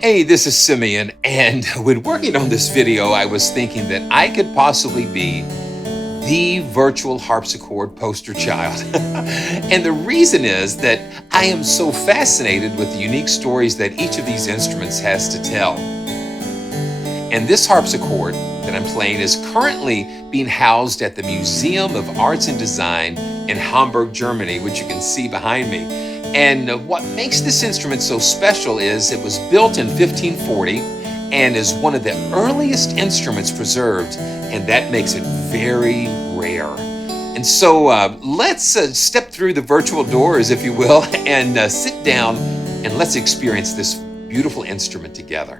Hey, this is Simeon, and when working on this video, I was thinking that I could possibly be the virtual harpsichord poster child. And the reason is that I am so fascinated with the unique stories that each of these instruments has to tell. And this harpsichord that I'm playing is currently being housed at the Museum of Arts and Design in Hamburg, Germany, which you can see behind me. And what makes this instrument so special is it was built in 1540 and is one of the earliest instruments preserved, and that makes it very rare. And so let's step through the virtual doors, if you will, and sit down and let's experience this beautiful instrument together.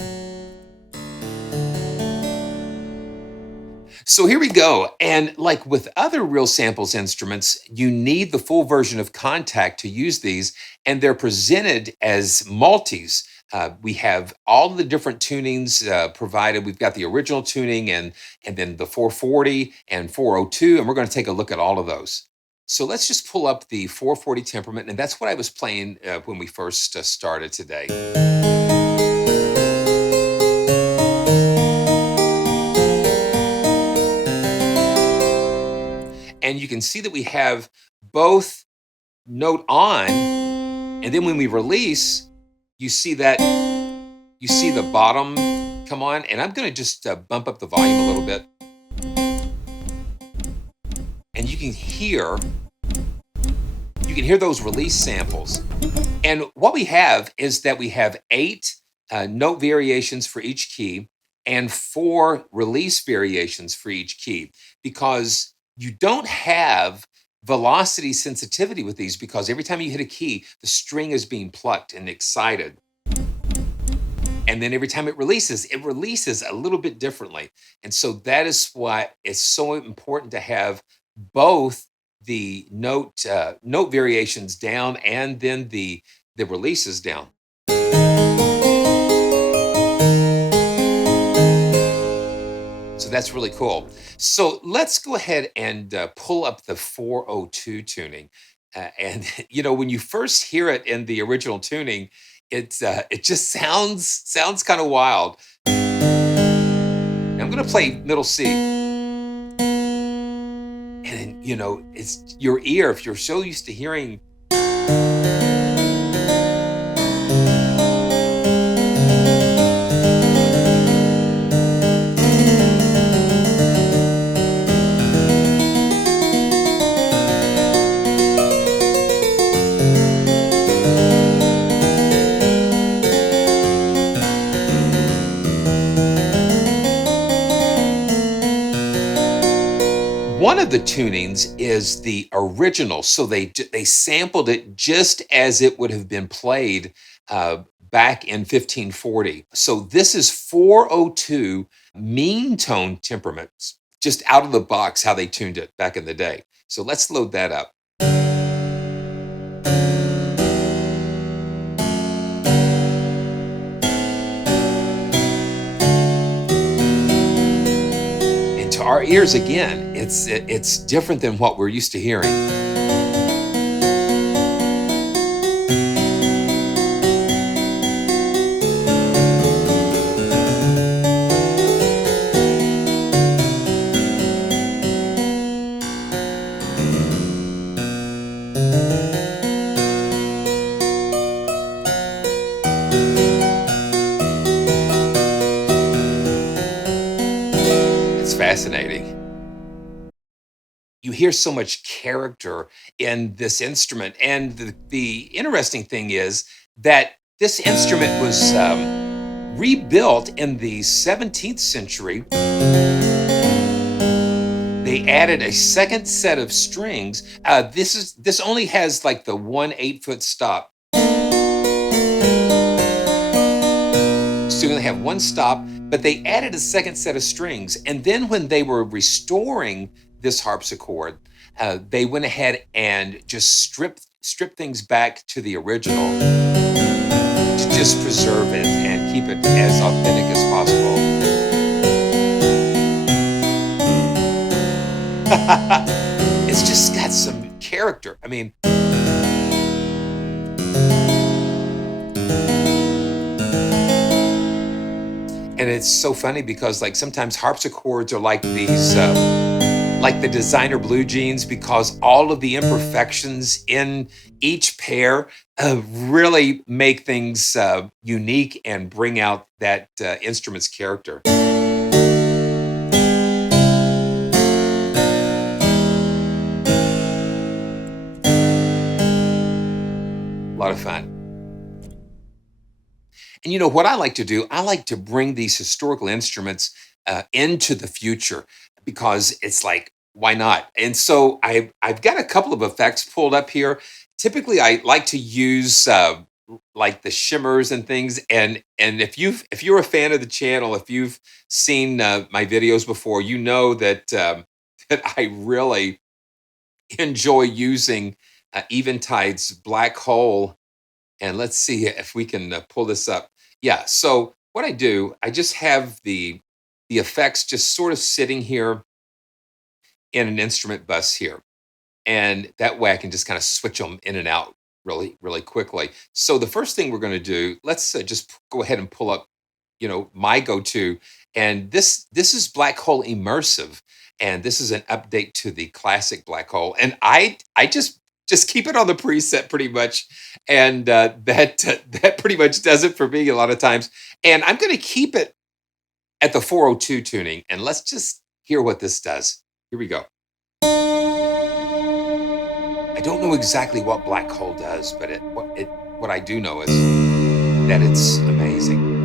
So here we go. And like with other real samples instruments, you need the full version of Contact to use these, and they're presented as multis. We have all the different tunings provided. We've got the original tuning and then the 440 and 402, and we're going to take a look at all of those. So let's just pull up the 440 temperament, and that's what I was playing when we first started today. And you can see that we have both note on, and then when we release, you see that you see the bottom come on, and I'm going to just bump up the volume a little bit, and you can hear those release samples. And what we have is that we have eight note variations for each key and four release variations for each key, because you don't have velocity sensitivity with these, because every time you hit a key, the string is being plucked and excited. And then every time it releases a little bit differently. And so that is why it's so important to have both the note variations down and then the releases down. So that's really cool. So let's go ahead and pull up the 402 tuning. And when you first hear it in the original tuning, it just sounds kind of wild. Now I'm going to play middle C, and it's your ear. If you're so used to hearing, one of the tunings is the original, so they sampled it just as it would have been played back in 1540. So this is 402 mean tone temperaments, just out of the box how they tuned it back in the day. So let's load that up. And to our ears, again, it's different than what we're used to hearing. It's fascinating. You hear so much character in this instrument. And the interesting thing is that this instrument was rebuilt in the 17th century. They added a second set of strings. This only has like the 1 8-foot stop. So you only have one stop, but they added a second set of strings. And then when they were restoring this harpsichord, they went ahead and just stripped things back to the original to just preserve it and keep it as authentic as possible. It's just got some character. I mean, And it's so funny because like sometimes harpsichords are like these like the designer blue jeans because all of the imperfections in each pair really make things unique and bring out that instrument's character. A lot of fun. And you know what I like to do? I like to bring these historical instruments into the future because it's like, why not? And so I've got a couple of effects pulled up here. Typically, I like to use like the shimmers and things. And if you're a fan of the channel, if you've seen my videos before, you know that that I really enjoy using Eventide's Black Hole, and let's see if we can pull this up. Yeah. So what I do, I just have the effects just sort of sitting here in an instrument bus here, and that way I can just kind of switch them in and out really quickly. So the first thing we're going to do, let's just go ahead and pull up, you know, my go-to, and this is Black Hole Immersive, and this is an update to the classic Black Hole, and I just keep it on the preset pretty much, and that pretty much does it for me a lot of times. And I'm going to keep it at the 402 tuning, and let's just hear what this does. Here we go. I don't know exactly what Black Hole does, but what I do know is that it's amazing.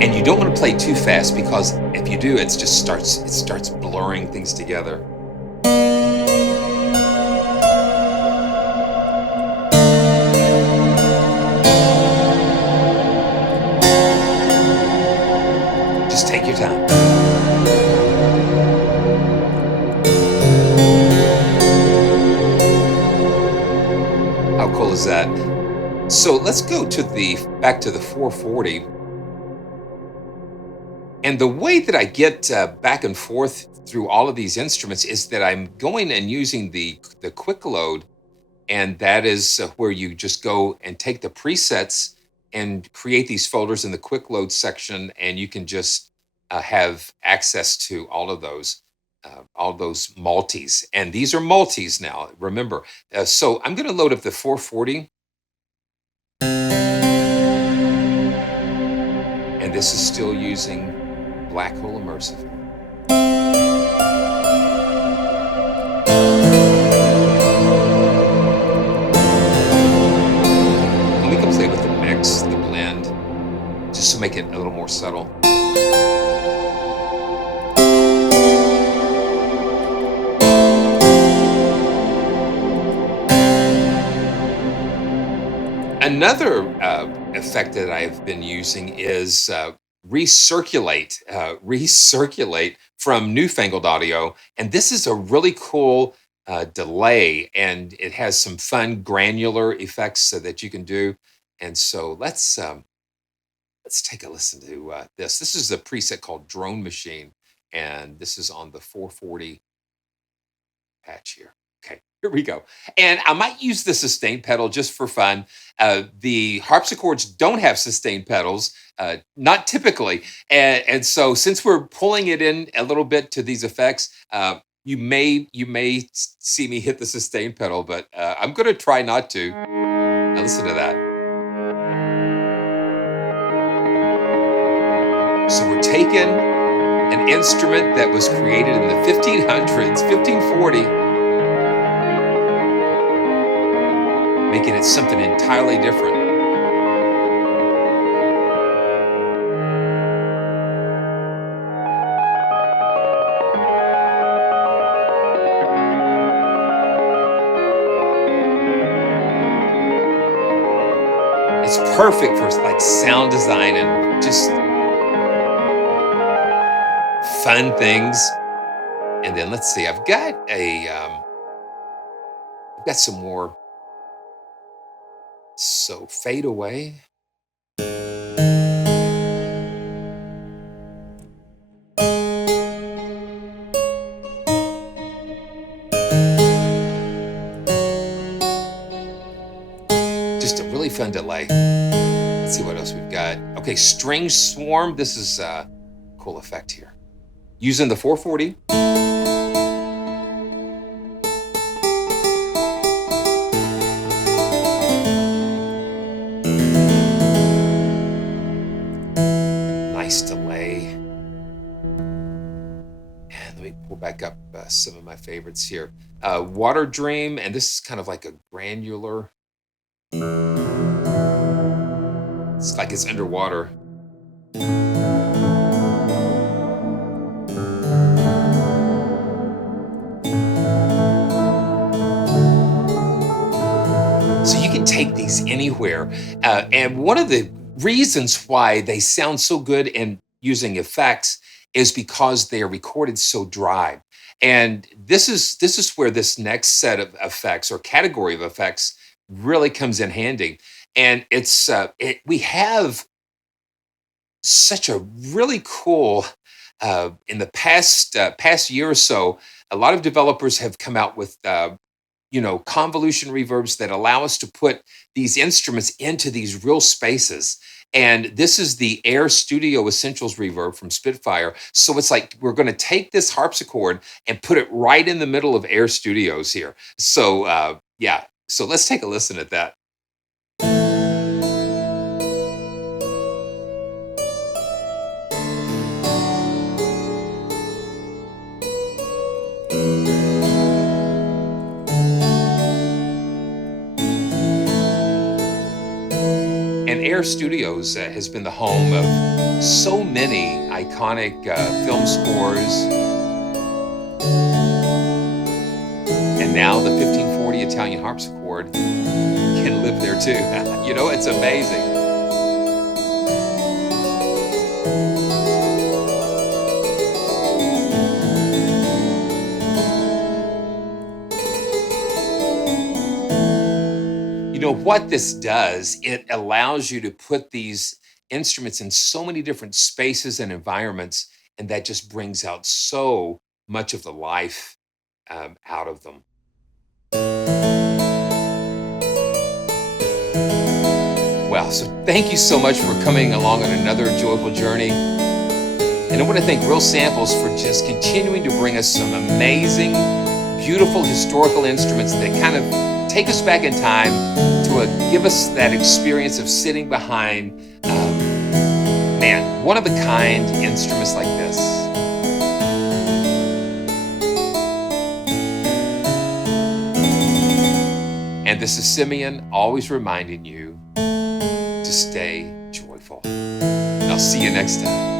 And you don't want to play too fast because if you do, it starts blurring things together. Just take your time. How cool is that? So let's go to the back to the 440. And the way that I get back and forth through all of these instruments is that I'm going and using the quick load, and that is where you just go and take the presets and create these folders in the quick load section, and you can just have access to all those multis. And these are multis now, remember. So I'm going to load up the 440, and this is still using Black Hole Immersive. And we can play with the mix, the blend, just to make it a little more subtle. Another effect that I've been using is recirculate from Newfangled Audio, and this is a really cool delay, and it has some fun granular effects so that you can do. And so let's take a listen to this. This is a preset called Drone Machine, and this is on the 440 patch here. Okay, here we go. And I might use the sustain pedal just for fun. The harpsichords don't have sustain pedals, not typically. And so since we're pulling it in a little bit to these effects, you may see me hit the sustain pedal, but I'm going to try not to. Now listen to that. So we're taking an instrument that was created in the 1500s, 1540, making it something entirely different. It's perfect for like sound design and just fun things. And then let's see, I've got some more. So fade away. really fun delay. Let's see what else we've got. Okay, string swarm. This is a cool effect here. Using the 440. Nice delay. And let me pull back up some of my favorites here. Water Dream, and this is kind of like a granular. It's like it's underwater. So you can take these anywhere. And one of the reasons why they sound so good in using effects is because they are recorded so dry. And this is where this next set of effects or category of effects really comes in handy. And we have such a really cool in the past year or so. A lot of developers have come out with convolution reverbs that allow us to put these instruments into these real spaces. And this is the Air Studio Essentials reverb from Spitfire. So it's like we're going to take this harpsichord and put it right in the middle of Air Studios here. So yeah, so let's take a listen at that. And Air Studios has been the home of so many iconic film scores. And now the 1540 Italian harpsichord can live there too. It's amazing. What this does, it allows you to put these instruments in so many different spaces and environments, and that just brings out so much of the life out of them. Well, so thank you so much for coming along on another joyful journey. And I want to thank Real Samples for just continuing to bring us some amazing, beautiful historical instruments that kind of take us back in time to give us that experience of sitting behind, one-of-a-kind instruments like this. And this is Simeon, always reminding you to stay joyful. And I'll see you next time.